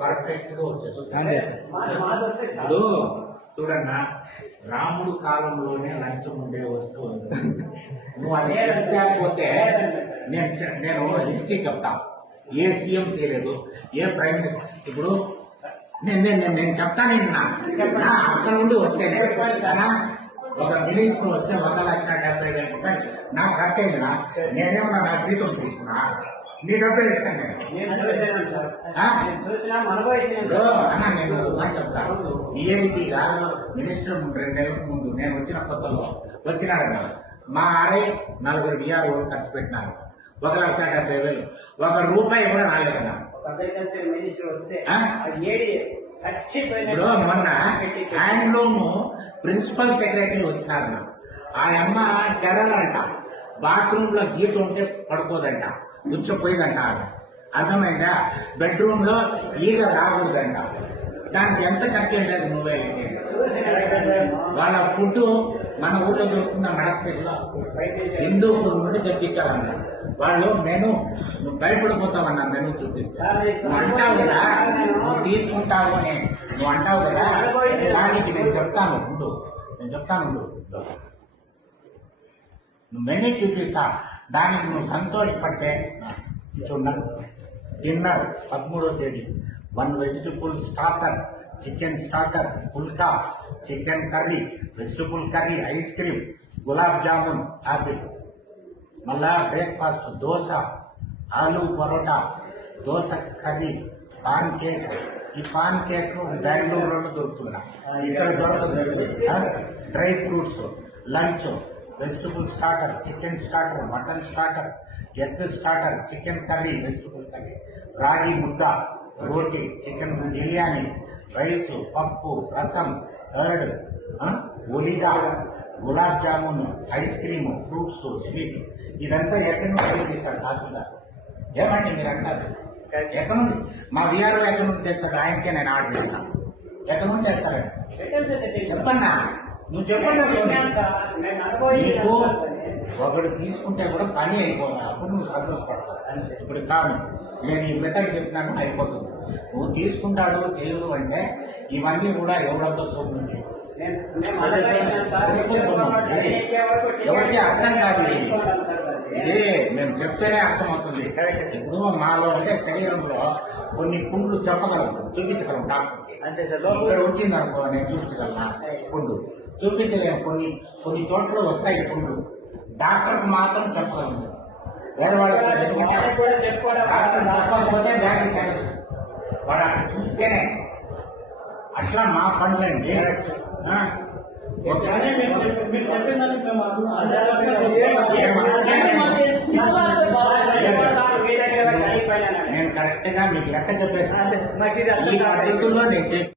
పర్ఫెక్ట్గా వచ్చేస్తుంది. వస్తే. ఇప్పుడు చూడన్నా రాముడు కాలంలోనే లంచం ఉండే వస్తువు నువ్వు అది చెప్పకపోతే నేను నేను హిస్టరీ చెప్తా. ఏ సీఎం చేయలేదు ఏ ప్రైమ్ మినిస్టర్. ఇప్పుడు నేను నేను నేను- చెప్తాను నా. అక్కడ నుండి వస్తేనే నా ఒక మినిస్టర్ వస్తే ఒక లక్ష డెబ్బై వేల రూపాయలు. నా ఖర్చు అయిందినా నేనేమన్నా నా జీతం తీసుకున్నా? నీ డబ్బులు ఇస్తాను నేను అన్న మినిస్టర్ రెండు నెలల ముందు నేను వచ్చిన కొత్తలో వచ్చినాడు కదా. మా ఆర్ఐ నలుగురు విఆర్ ఖర్చు పెట్టినారు. ఒక లక్ష డెబ్బై వేలు. ఒక రూపాయి కూడా రాలేదన్నా. ఇప్పుడు మొన్న హ్యాండ్లూమ్ ప్రిన్సిపల్ సెక్రటరీ వచ్చినారు. ఆ అమ్మ టెర్రర్ అంట బాత్రూమ్లో గీత ఉంటే పడుకోదంట ఉచ్చపోయేదంట ఆమె అర్థమైందా? బెడ్రూమ్లో ఈగ రాకూడదంట. దానికి ఎంత ఖర్చు ఉండేది మొబైల్కి వాళ్ళ ఫుడ్ మన ఊళ్ళో దొరుకుతున్న నడకలో హిందూపూర్ నుండి తెప్పించాలన్న. వాళ్ళు మెను నువ్వు భయపడిపోతావన్న మెను చూపిస్తా. నువ్వు అంటావు కదా నువ్వు తీసుకుంటావు అని. నువ్వు అంటావు కదా దానికి నేను చెప్తాను ఉండు. నేను చెప్తాను ఉండు. నువ్వు మెను చూపిస్తా? దానికి నువ్వు సంతోషపడితే చూడండి డిన్నర్ పదమూడో తేదీ. One vegetable starter chicken starter phulka chicken curry vegetable curry ice cream gulab jamun apple. మళ్ళా breakfast dosa aloo paratha dosa curry pancake ఈ పాన్ కేక్ బెంగళూరులో దొరుకుతుందా ఇక్కడ దొరకదు. Dry fruits lunch. Vegetable starter chicken starter mutton starter egg starter chicken curry vegetable curry ragi mudda roti chicken biryani rice పప్పు rasam curd ఒలిగా gulab jamun ice cream fruits sweet ఇదంతా ఎక్కడి నుంచి తెప్పిస్తాడు తహసీల్దార్? ఏమండి మీరు అంటారు? ఎక్కడి నుండి మా విఆర్ఓ ఎక్కడి నుండి తెస్తాడు? ఆయనకే నేను ఆర్డర్ ఇస్తాను. ఎక్కడి నుండి తెస్తారండి? చెప్పన్నా నువ్వు నేను నీకు. ఒకడు తీసుకుంటే కూడా పని అయిపోవాలి అప్పుడు నువ్వు సంతోషపడతావు. ఇప్పుడు కాదు. నేను ఈ మెథడ్ చెప్పినాను అయిపోతుంది. నువ్వు తీసుకుంటాడు చేయడు అంటే ఇవన్నీ కూడా ఎవరితో సొమ్ము నేను- నేను అనుభవించాను సార్. ఎవరితో సొమ్ము? నేను ఎక్కే వరకు టికెట్ ఎవరికి అర్థం కాదు ఇది. ఇదే మేము చెప్తేనే అర్థమవుతుంది. ఇప్పుడు మాలో అంటే శరీరంలో కొన్ని పుండ్లు చెప్పగలం చూపించగలం డాక్టర్కి అంతే సార్ ఇక్కడ వచ్చింది అనుకో నేను చూపించగలనా పుండు చూపించలేము కొన్ని కొన్ని చోట్ల వస్తాయి పుండ్లు డాక్టర్కి మాత్రం చెప్పగలను వేరే వాళ్ళకి డాక్టర్ చెప్పకపోతే వ్యాధి తగ్గదు వాడు అక్కడ చూస్తేనే అట్లా మా పనులండి మీరు చెప్పిన దానికి మేము అను- సార్ మీ దగ్గర వచ్చి అయిపోయినాను నేను కరెక్ట్గా మీకు లెక్క చెప్పేసి నాకు ఇది అర్థం ఈ కాలేదు. పద్ధతుల్లో నేను చెప్పి